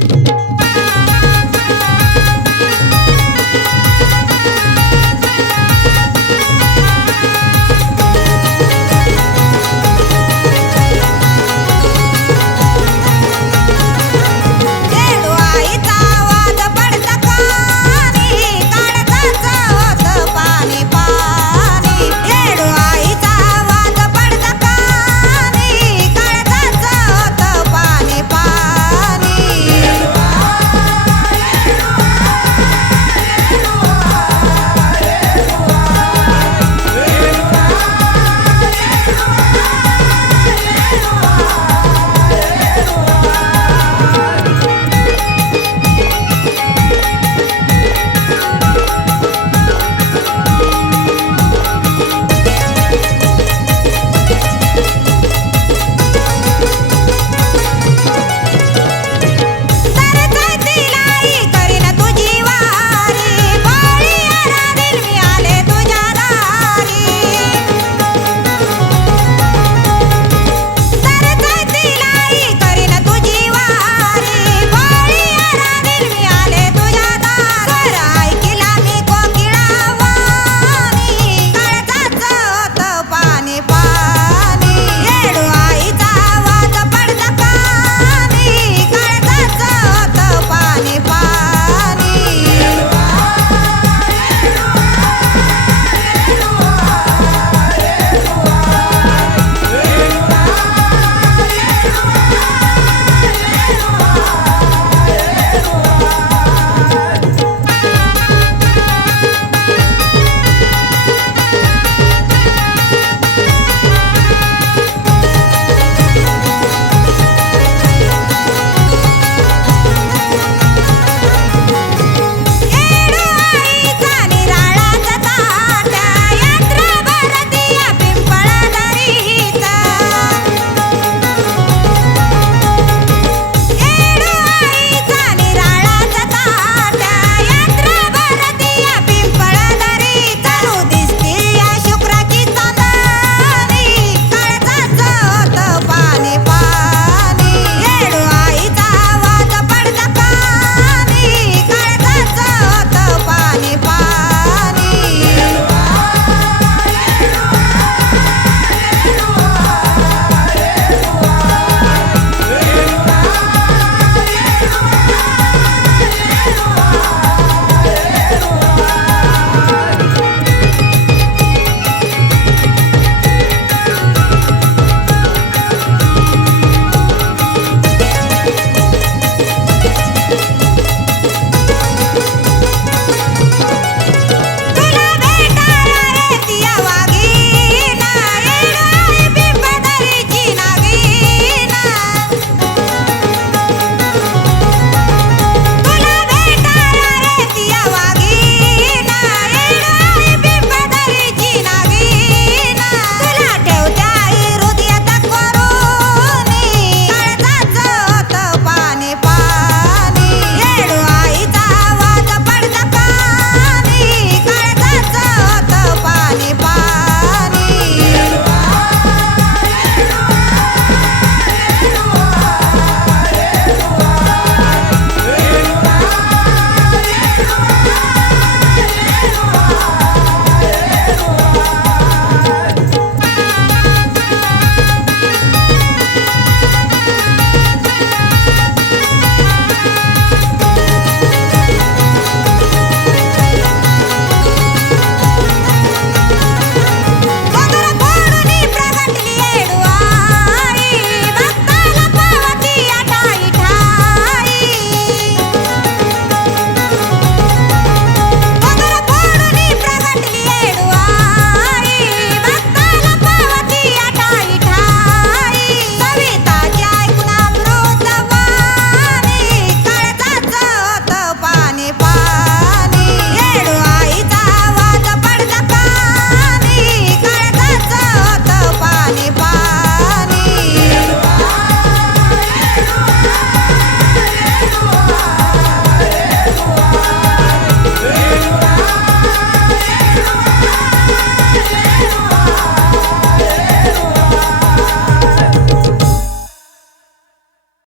thank you